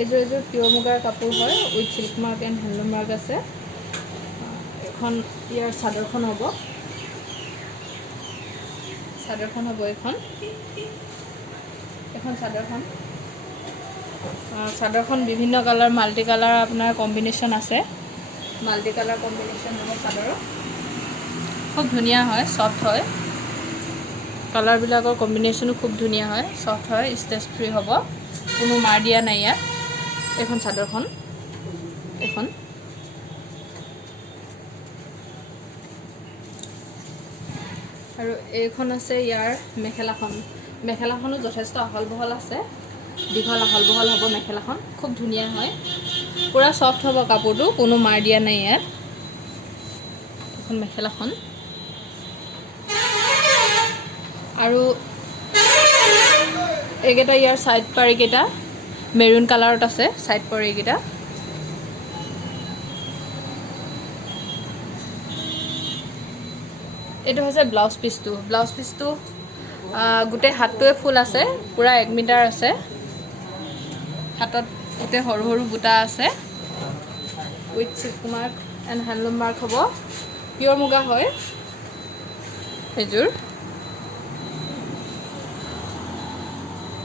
এইযোৰ পিয়ৰ মুগাৰ কাপোৰ হয় with silk mark and handloom mark আছে। এখন ইয়াৰ চাদৰখন হ'ব এখন চাদৰখন বিভিন্ন কালাৰ মাল্টি কালাৰ আপোনাৰ কম্বিনেশ্যন আছে। মাল্টি কালাৰ কম্বিনেশ্যন হ'ব চাদৰৰ। খুব ধুনীয়া হয়, ছফ্ট হয়, কালাৰবিলাকৰ কম্বিনেশ্যনো খুব ধুনীয়া হয়, ছফ্ট হয়, ষ্টেজ ফ্ৰী হ'ব, কোনো মাৰ দিয়া নাই ইয়াত। এইখন চাদৰখন, এইখন আৰু এইখন আছে ইয়াৰ মেখেলাখনো যথেষ্ট আহল বহল আছে, দীঘল আহল বহল হ'ব মেখেলাখন, খুব ধুনীয়া হয়, পূৰা ছফ্ট হ'ব কাপোৰটো, কোনো মাৰ দিয়া নাই ইয়াত। এইখন মেখেলাখন আৰু এইকেইটা ইয়াৰ ছাইড পাৰ এইকেইটা মেৰুন কালাৰত আছে, ছাইড পাৰ এইকেইটা। এইটো হৈছে ব্লাউজ পিচটো গোটেই হাতটোৱে ফুল আছে, পূৰা 1 মিটাৰ আছে, হাতত গোটেই সৰু সৰু বুটা আছে, with silk mark and handloom mark হ'ব, পিয়ৰ মুগা হয় এইযোৰ।